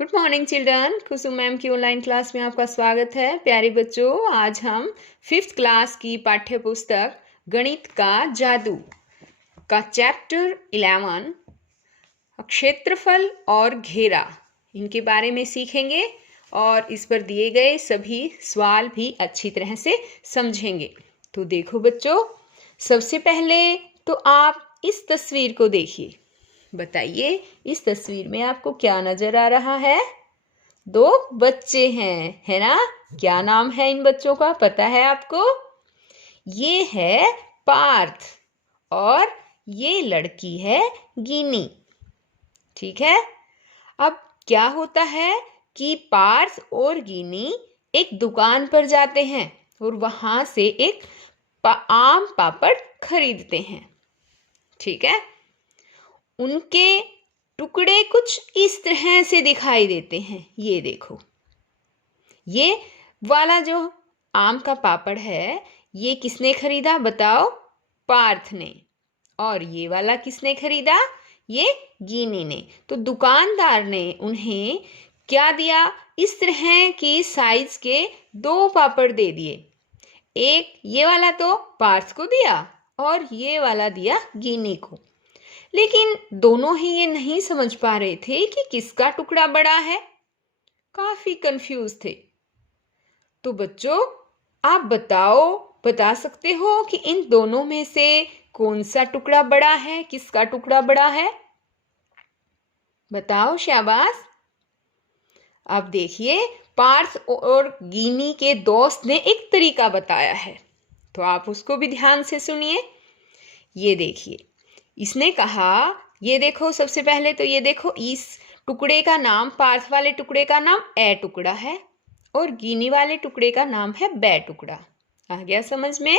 Good morning children. Kusum ma'am की online class में आपका स्वागत है। प्यारे बच्चों, आज हम 5th क्लास की पाठ्य पुस्तक गणित का जादू का चैप्टर 11 क्षेत्रफल और घेरा इनके बारे में सीखेंगे और इस पर दिए गए सभी सवाल भी अच्छी तरह से समझेंगे। तो देखो बच्चों, सबसे पहले तो आप इस तस्वीर को देखिए। बताइए, इस तस्वीर में आपको क्या नजर आ रहा है? दो बच्चे हैं, है ना? क्या नाम है इन बच्चों का, पता है आपको? ये है पार्थ और ये लड़की है गिनी। ठीक है। अब क्या होता है कि पार्थ और गिनी एक दुकान पर जाते हैं और वहां से एक आम पापड़ खरीदते हैं। ठीक है। उनके टुकड़े कुछ इस तरह से दिखाई देते हैं। ये देखो, ये वाला जो आम का पापड़ है, ये किसने खरीदा बताओ? पार्थ ने। और ये वाला किसने खरीदा? ये गिनी ने। तो दुकानदार ने उन्हें क्या दिया? इस तरह की साइज के 2 पापड़ दे दिए। एक ये वाला तो पार्थ को दिया और ये वाला दिया गिनी को। लेकिन दोनों ही ये नहीं समझ पा रहे थे कि किसका टुकड़ा बड़ा है। काफी कंफ्यूज थे। तो बच्चों, आप बता सकते हो कि इन दोनों में से कौन सा टुकड़ा बड़ा है, किसका टुकड़ा बड़ा है? बताओ, शाबाश। अब देखिए, पार्थ और गिनी के दोस्त ने एक तरीका बताया है, तो आप उसको भी ध्यान से सुनिए। ये देखिए, इसने कहा, ये देखो, सबसे पहले तो ये देखो, इस टुकड़े का नाम, पार्थ वाले टुकड़े का नाम ए टुकड़ा है और गिनी वाले टुकड़े का नाम है बे टुकड़ा। आ गया समझ में?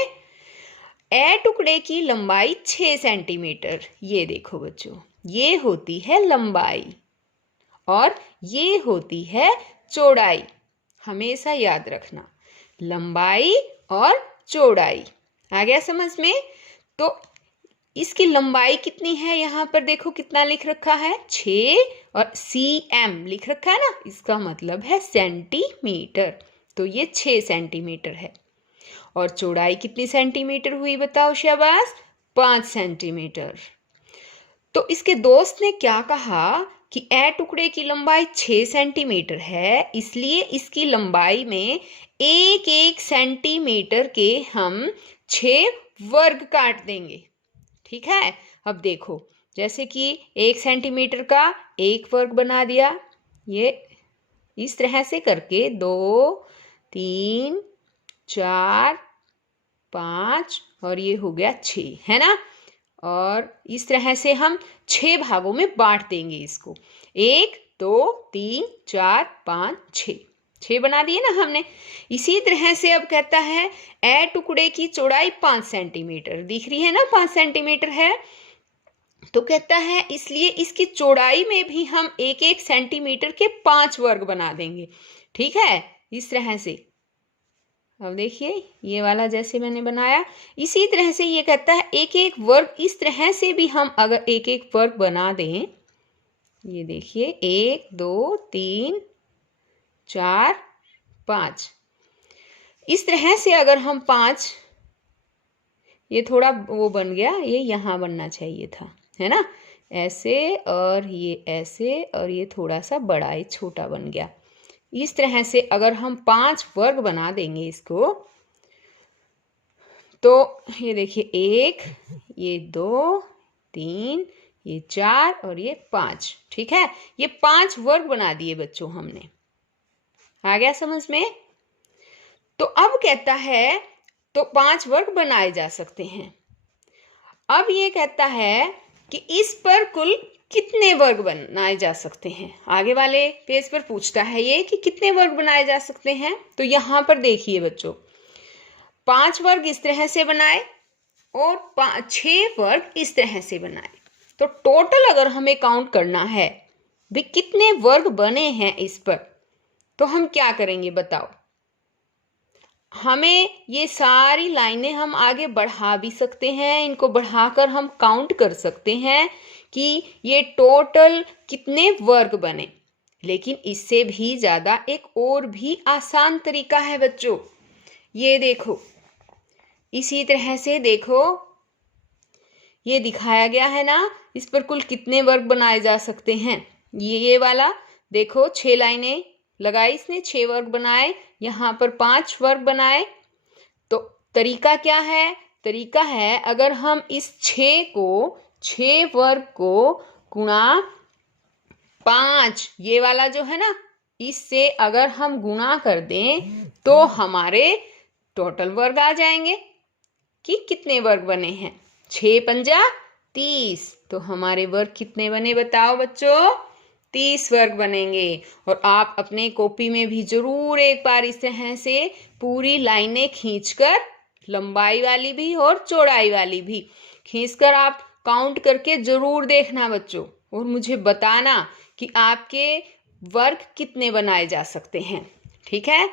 ए टुकड़े की लंबाई 6 सेंटीमीटर। ये देखो बच्चों, ये होती है लंबाई और ये होती है चौड़ाई। हमेशा याद रखना, लंबाई और चौड़ाई। आ गया समझ में? तो इसकी लंबाई कितनी है? यहाँ पर देखो कितना लिख रखा है, 6 और cm लिख रखा है ना, इसका मतलब है सेंटीमीटर। तो ये 6 सेंटीमीटर है। और चौड़ाई कितनी सेंटीमीटर हुई बताओ शाबाश? 5 सेंटीमीटर। तो इसके दोस्त ने क्या कहा कि ए टुकड़े की लंबाई 6 सेंटीमीटर है, इसलिए इसकी लंबाई में 1-1 सेंटीमीटर के हम 6 वर्ग काट देंगे। ठीक है। अब देखो, जैसे कि 1 सेंटीमीटर का 1 वर्ग बना दिया। ये इस तरह से करके 2, 3, 4, 5 और ये हो गया 6, है ना? और इस तरह से हम 6 भागों में बांट देंगे इसको। 1, 2, 3, 4, 5, 6 बना दिए ना हमने। इसी तरह से अब कहता है ए टुकड़े की चौड़ाई 5 सेंटीमीटर दिख रही है ना, 5 सेंटीमीटर है। तो कहता है इसलिए इसकी चौड़ाई में भी हम 1-1 सेंटीमीटर के 5 वर्ग बना देंगे। ठीक है, इस तरह से। अब देखिए, ये वाला जैसे मैंने बनाया, इसी तरह से ये कहता है 1-1 वर्ग इस तरह से भी हम अगर 1-1 वर्ग बना दें। ये देखिए, 1, 2, 3, 4, 5, इस तरह से अगर हम 5, ये थोड़ा वो बन गया, ये यहाँ बनना चाहिए था, है ना? ऐसे और ये ऐसे और ये थोड़ा सा बड़ा, ये छोटा बन गया। इस तरह से अगर हम 5 वर्ग बना देंगे इसको, तो ये देखिए, 1, ये 2, 3, ये 4 और ये 5। ठीक है, ये 5 वर्ग बना दिए बच्चों हमने। आ गया समझ में? तो अब कहता है तो 5 वर्ग बनाए जा सकते हैं। अब ये कहता है कि इस पर कुल कितने वर्ग बनाए जा सकते हैं। आगे वाले पेज पर पूछता है ये कि कितने वर्ग बनाए जा सकते हैं। तो यहाँ पर देखिए बच्चों, 5 वर्ग इस तरह से बनाए और 6 वर्ग इस तरह से बनाए। तो टोटल अगर हमें काउंट करना है भी कितने वर्ग बने हैं इस पर, तो हम क्या करेंगे बताओ? हमें ये सारी लाइनें हम आगे बढ़ा भी सकते हैं, इनको बढ़ाकर हम काउंट कर सकते हैं कि ये टोटल कितने वर्ग बने। लेकिन इससे भी ज़्यादा एक और भी आसान तरीका है बच्चों। ये देखो, इसी तरह से देखो, ये दिखाया गया है ना, इस पर कुल कितने वर्ग बनाए जा सकते हैं। ये वाला देखो, 6 लाइनें लगाई इसने, 6 वर्ग बनाए, यहाँ पर 5 वर्ग बनाए। तो तरीका क्या है? तरीका है, अगर हम इस 6 वर्ग को गुणा 5, ये वाला जो है ना, इससे अगर हम गुणा कर दें तो हमारे टोटल वर्ग आ जाएंगे कि कितने वर्ग बने हैं। 6 पंजा 30, तो हमारे वर्ग कितने बने बताओ बच्चों? 30 वर्ग बनेंगे। और आप अपने कॉपी में भी जरूर एक बार इस तरह से पूरी लाइनें खींचकर, लंबाई वाली भी और चौड़ाई वाली भी खींचकर आप काउंट करके जरूर देखना बच्चों, और मुझे बताना कि आपके वर्ग कितने बनाए जा सकते हैं। ठीक है,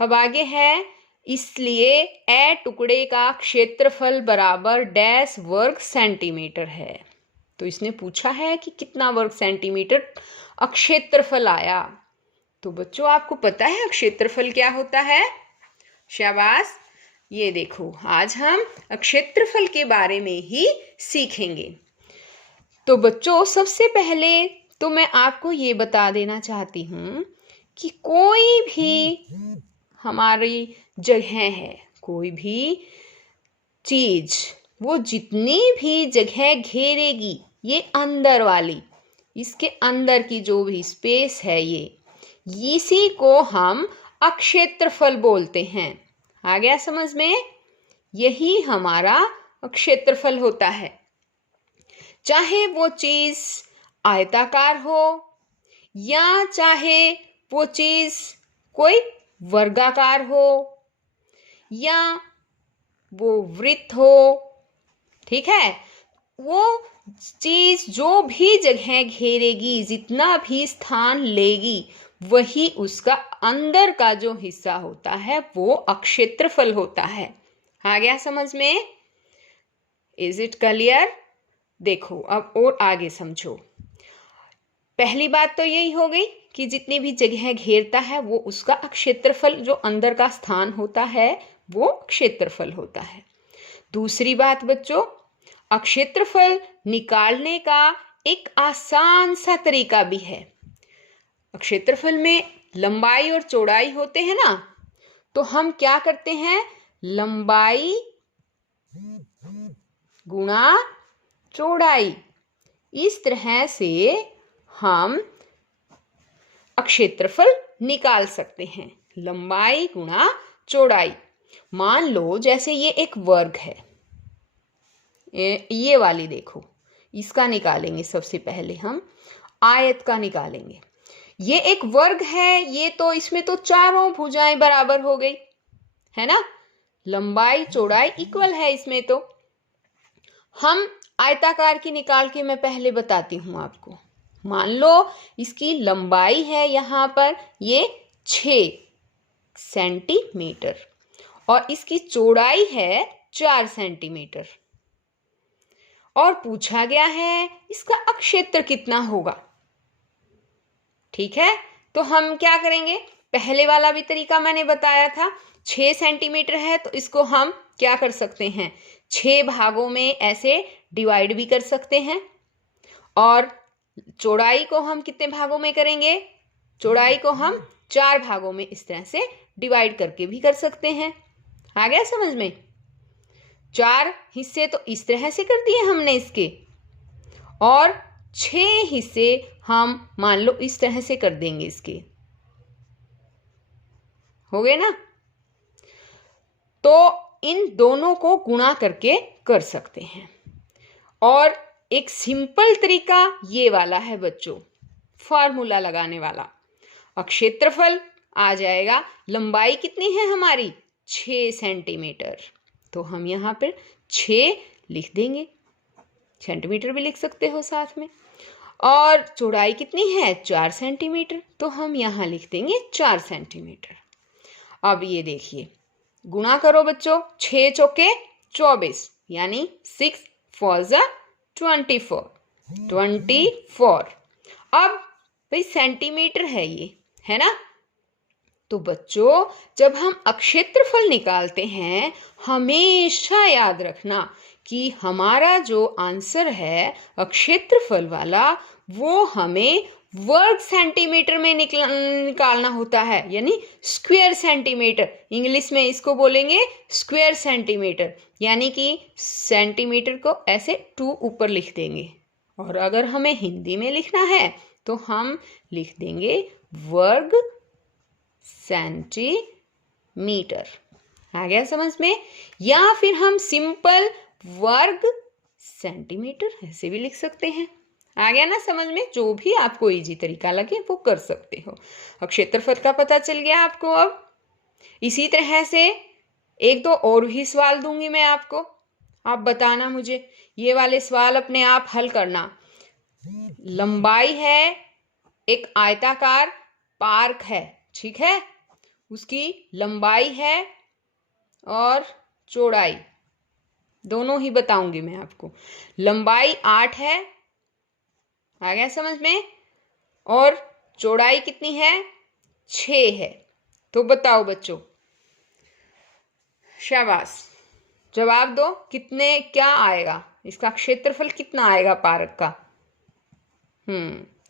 अब आगे है, इसलिए ए टुकड़े का क्षेत्रफल बराबर डैश वर्ग सेंटीमीटर है। तो इसने पूछा है कि कितना वर्ग सेंटीमीटर अक्षेत्रफल आया। तो बच्चों आपको पता है अक्षेत्रफल क्या होता है? शाबाश। ये देखो, आज हम अक्षेत्रफल के बारे में ही सीखेंगे। तो बच्चों सबसे पहले तो मैं आपको ये बता देना चाहती हूँ कि कोई भी हमारी जगह है, कोई भी चीज, वो जितनी भी जगह घेरेगी, ये अंदर वाली, इसके अंदर की जो भी स्पेस है, ये इसी को हम अक्षेत्रफल बोलते हैं। आ गया समझ में? यही हमारा क्षेत्रफल होता है। चाहे वो चीज आयताकार हो या चाहे वो चीज कोई वर्गाकार हो या वो वृत्त हो, ठीक है, वो चीज जो भी जगह घेरेगी, जितना भी स्थान लेगी, वही उसका अंदर का जो हिस्सा होता है वो अक्षेत्रफल होता है। आ गया समझ में? Is it clear? देखो अब और आगे समझो। पहली बात तो यही हो गई कि जितनी भी जगह घेरता है वो उसका क्षेत्रफल, जो अंदर का स्थान होता है वो क्षेत्रफल होता है। दूसरी बात बच्चों, क्षेत्रफल निकालने का एक आसान सा तरीका भी है। क्षेत्रफल में लंबाई और चौड़ाई होते हैं ना, तो हम क्या करते हैं, लंबाई गुणा चौड़ाई, इस तरह से हम क्षेत्रफल निकाल सकते हैं। लंबाई गुणा चौड़ाई। मान लो जैसे ये एक वर्ग है, ये वाली देखो, इसका निकालेंगे। सबसे पहले हम आयत का निकालेंगे। ये एक वर्ग है, ये तो इसमें तो चारों भुजाएं बराबर हो गई है ना, लंबाई चौड़ाई इक्वल है इसमें। तो हम आयताकार की निकाल के मैं पहले बताती हूं आपको। मान लो इसकी लंबाई है यहाँ पर ये 6 सेंटीमीटर और इसकी चौड़ाई है 4 सेंटीमीटर, और पूछा गया है इसका अक्षेत्र कितना होगा। ठीक है, तो हम क्या करेंगे, पहले वाला भी तरीका मैंने बताया था, 6 सेंटीमीटर है तो इसको हम क्या कर सकते हैं, 6 भागों में ऐसे डिवाइड भी कर सकते हैं। और चौड़ाई को हम कितने भागों में करेंगे, चौड़ाई को हम 4 भागों में इस तरह से डिवाइड करके भी कर सकते हैं। आ गया समझ में? 4 हिस्से तो इस तरह से कर दिए हमने इसके, और 6 हिस्से हम मान लो इस तरह से कर देंगे इसके। हो गए ना? तो इन दोनों को गुणा करके कर सकते हैं। और एक सिंपल तरीका ये वाला है बच्चों, फॉर्मूला लगाने वाला। क्षेत्रफल आ जाएगा, लंबाई कितनी है हमारी 6 सेंटीमीटर, तो हम यहाँ पर 6 लिख देंगे, सेंटीमीटर भी लिख सकते हो साथ में। और चौड़ाई कितनी है 4 सेंटीमीटर, तो हम यहाँ लिख देंगे 4 सेंटीमीटर। अब ये देखिए, गुणा करो बच्चों, 6 चौके 24, यानी 6 4 × 24। अब भाई सेंटीमीटर है ये, है ना। तो बच्चों जब हम अक्षेत्रफल निकालते हैं हमेशा याद रखना कि हमारा जो आंसर है अक्षेत्रफल वाला वो हमें वर्ग सेंटीमीटर में निकालना होता है, यानी स्क्वायर सेंटीमीटर। इंग्लिश में इसको बोलेंगे स्क्वायर सेंटीमीटर, यानी कि सेंटीमीटर को ऐसे 2 ऊपर लिख देंगे। और अगर हमें हिंदी में लिखना है तो हम लिख देंगे वर्ग सेंटीमीटर। आ गया समझ में। या फिर हम सिंपल वर्ग सेंटीमीटर ऐसे भी लिख सकते हैं। आ गया ना समझ में। जो भी आपको इजी तरीका लगे वो कर सकते हो। अब क्षेत्रफल का पता चल गया आपको। अब इसी तरह से 1-2 और भी सवाल दूंगी मैं आपको, आप बताना मुझे। ये वाले सवाल अपने आप हल करना। लंबाई है, एक आयताकार पार्क है, ठीक है, उसकी लंबाई है और चौड़ाई दोनों ही बताऊंगी मैं आपको। लंबाई 8 है, आ गया समझ में, और चौड़ाई कितनी है 6 है। तो बताओ बच्चों, शाबाश, जवाब दो। कितने क्या आएगा, इसका क्षेत्रफल कितना आएगा पार्क का।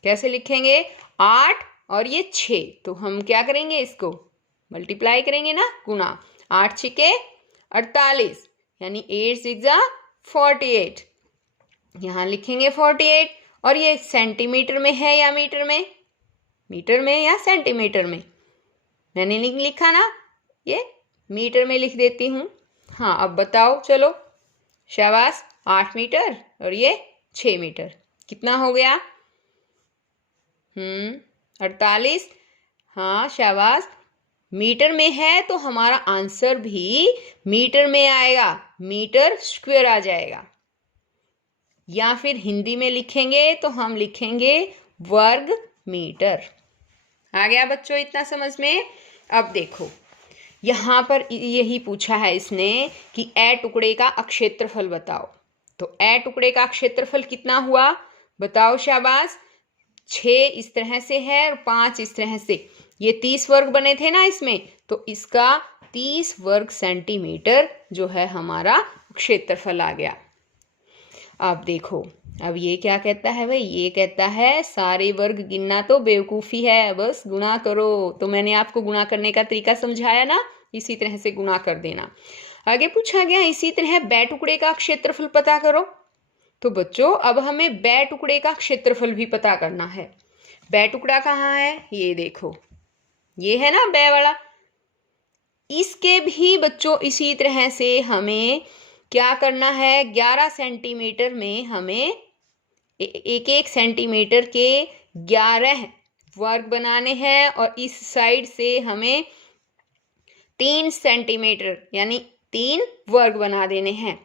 कैसे लिखेंगे, 8 और ये 6, तो हम क्या करेंगे, इसको मल्टीप्लाई करेंगे ना, गुणा। 8 6 48, यानी 8 6 48, यहाँ लिखेंगे 48। और ये सेंटीमीटर में है या मीटर में, मीटर में या सेंटीमीटर में, मैंने नहीं लिखा ना, ये मीटर में लिख देती हूँ। हाँ अब बताओ चलो, शाबाश, 8 मीटर और ये 6 मीटर, कितना हो गया 48। हाँ शाबाश, मीटर में है तो हमारा आंसर भी मीटर में आएगा, मीटर स्क्वायर आ जाएगा। या फिर हिंदी में लिखेंगे तो हम लिखेंगे वर्ग मीटर। आ गया बच्चों इतना समझ में। अब देखो यहाँ पर यही पूछा है इसने कि ए टुकड़े का क्षेत्रफल बताओ। तो ए टुकड़े का क्षेत्रफल कितना हुआ बताओ, शाबाश। 6 इस तरह से है और 5 इस तरह से, ये 30 वर्ग बने थे ना इसमें, तो इसका 30 वर्ग सेंटीमीटर जो है हमारा क्षेत्रफल आ गया। अब देखो, अब ये क्या कहता है भाई, ये कहता है सारे वर्ग गिनना तो बेवकूफ़ी है, बस गुणा करो। तो मैंने आपको गुणा करने का तरीका समझाया ना, इसी तरह से गुणा कर देना। आगे पूछा गया इसी तरह बे टुकड़े का क्षेत्रफल पता करो। तो बच्चों अब हमें बे टुकड़े का क्षेत्रफल भी पता करना है। बे टुकड़ा कहाँ है, ये देखो, ये है ना बे वाला। इसके भी बच्चों इसी तरह से हमें क्या करना है, 11 सेंटीमीटर में हमें एक एक सेंटीमीटर के 11 वर्ग बनाने हैं, और इस साइड से हमें 3 सेंटीमीटर यानी 3 वर्ग बना देने हैं।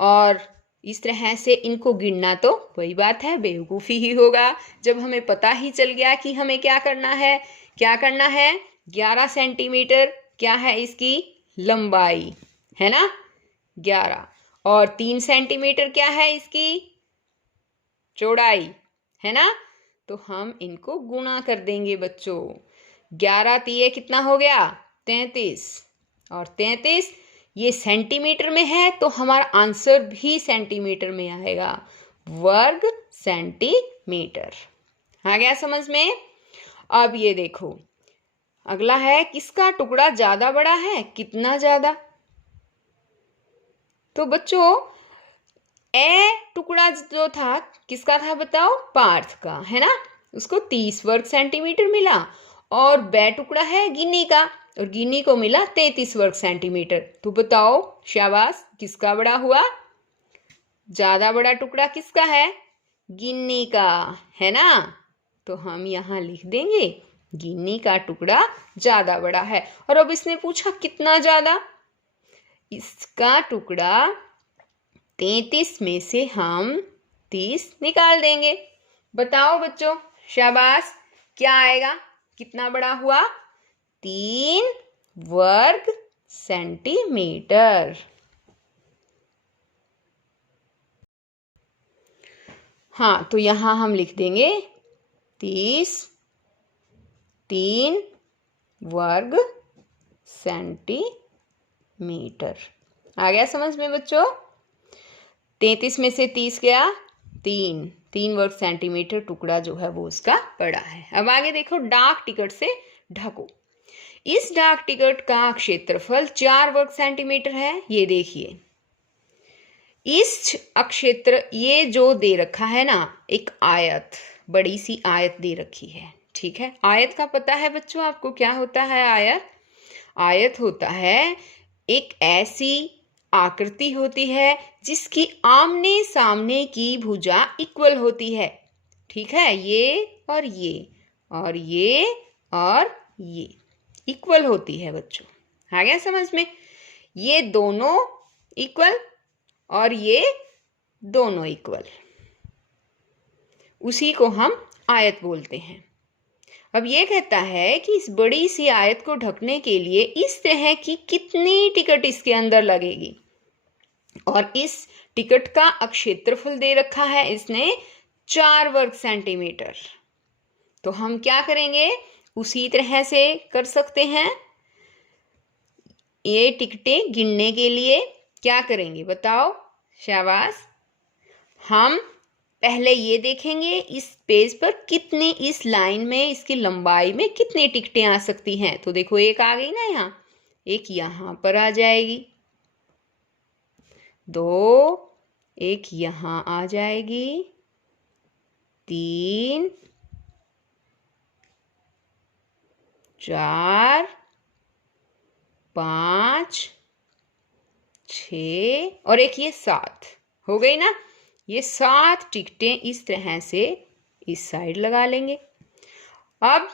और इस तरह से इनको गिनना तो वही बात है, बेवकूफ़ी ही होगा जब हमें पता ही चल गया कि हमें क्या करना है। क्या करना है, 11 सेंटीमीटर क्या है इसकी लंबाई, है ना 11, और 3 सेंटीमीटर क्या है इसकी चौड़ाई, है ना। तो हम इनको गुणा कर देंगे बच्चों। 11 तिये कितना हो गया 33, और 33 ये सेंटीमीटर में है तो हमारा आंसर भी सेंटीमीटर में आएगा, वर्ग सेंटीमीटर। आ गया समझ में। अब ये देखो अगला है, किसका टुकड़ा ज्यादा बड़ा है, कितना ज्यादा। तो बच्चों ए टुकड़ा जो था किसका था बताओ, पार्थ का, है ना, उसको 30 वर्ग सेंटीमीटर मिला। और बे टुकड़ा है गिन्नी का, और गिन्नी को मिला 33 वर्ग सेंटीमीटर। तो बताओ शाबाश, किसका बड़ा हुआ, ज्यादा बड़ा टुकड़ा किसका है, गिन्नी का, है ना। तो हम यहाँ लिख देंगे गिन्नी का टुकड़ा ज्यादा बड़ा है। और अब इसने पूछा कितना ज्यादा, इसका टुकड़ा 33 में से हम 30 निकाल देंगे। बताओ बच्चों, शाबाश, क्या आएगा, कितना बड़ा हुआ 3 वर्ग सेंटीमीटर। हाँ तो यहाँ हम लिख देंगे 30 3 वर्ग सेंटीमीटर। आ गया समझ में बच्चों? 33 में से 30 गया, 3 वर्ग सेंटीमीटर टुकड़ा जो है वो उसका पड़ा है। अब आगे देखो, डाक टिकट से ढको। इस डाक टिकट का क्षेत्रफल 4 वर्ग सेंटीमीटर है। ये देखिए, इस अक्षेत्र, ये जो दे रखा है ना, एक आयत, बड़ी सी आयत दे रखी है, ठीक है। आयत का पता है बच्चों आपको क्या होता है? आयत होता है एक ऐसी आकृति होती है जिसकी आमने सामने की भुजा इक्वल होती है, ठीक है। ये और ये और ये और ये इक्वल होती है बच्चों। आ गया समझ में? ये दोनों इक्वल और ये दोनों इक्वल, उसी को हम आयत बोलते हैं। अब ये कहता है कि इस बड़ी सी आयत को ढकने के लिए इस तरह की कितनी टिकट इसके अंदर लगेगी, और इस टिकट का क्षेत्रफल दे रखा है इसने 4 वर्ग सेंटीमीटर। तो हम क्या करेंगे, उसी तरह से कर सकते हैं। ये टिकटें गिनने के लिए क्या करेंगे बताओ? शाबाश। हम पहले ये देखेंगे इस पेज पर कितनी, इस लाइन में, इसकी लंबाई में कितनी टिकटें आ सकती हैं। तो देखो, एक आ गई ना यहाँ, एक यहाँ पर आ जाएगी, 2, एक यहाँ आ जाएगी, 3, 4, 5, 6 और एक ये 7 हो गई ना। ये 7 टिकटें इस तरह से इस साइड लगा लेंगे। अब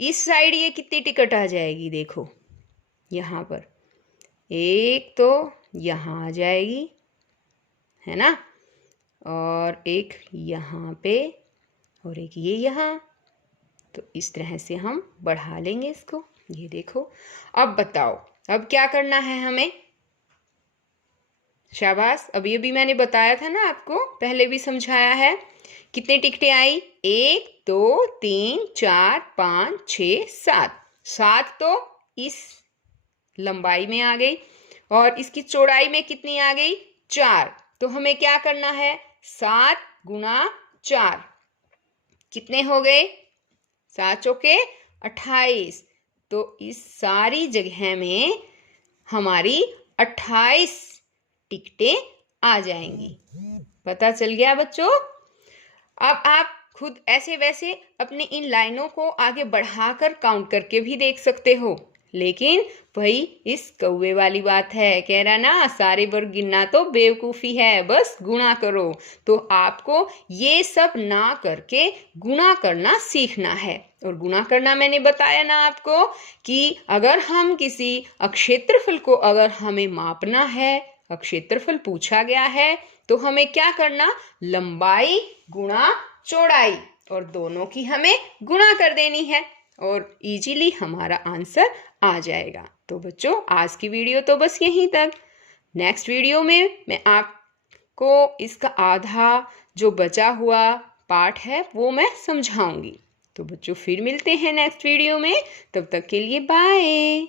इस साइड ये कितनी टिकट आ जाएगी? देखो यहाँ पर एक तो यहाँ आ जाएगी, है ना, और एक यहाँ पे और एक ये यहाँ। तो इस तरह से हम बढ़ा लेंगे इसको। ये देखो। अब बताओ, अब क्या करना है हमें? शाबाश। अब ये भी मैंने बताया था ना आपको, पहले भी समझाया है। कितनी टिकटें आई? 1, 2, 3, 4, 5, 6, 7। 7 तो इस लंबाई में आ गई, और इसकी चौड़ाई में कितनी आ गई? 4। तो हमें क्या करना है? 7 गुणा 4 कितने हो गए? 7 चौके 28। तो इस सारी जगह में हमारी 28 टिकटें आ जाएंगी। पता चल गया बच्चों? अब आप खुद ऐसे वैसे अपनी इन लाइनों को आगे बढ़ाकर काउंट करके भी देख सकते हो, लेकिन वही इस कौवे वाली बात है, कह रहा ना सारे वर्ग गिनना तो बेवकूफ़ी है, बस गुणा करो। तो आपको ये सब ना करके गुणा करना सीखना है। और गुणा करना मैंने बताया ना आपको कि अगर हम किसी क्षेत्रफल को, अगर हमें मापना है, क्षेत्रफल पूछा गया है, तो हमें क्या करना? लंबाई गुणा चौड़ाई, और दोनों की हमें गुणा कर देनी है, और इजीली हमारा आंसर आ जाएगा। तो बच्चों, आज की वीडियो तो बस यहीं तक। नेक्स्ट वीडियो में मैं आपको इसका आधा जो बचा हुआ पार्ट है वो मैं समझाऊंगी। तो बच्चों, फिर मिलते हैं नेक्स्ट वीडियो में। तब तक के लिए बाय।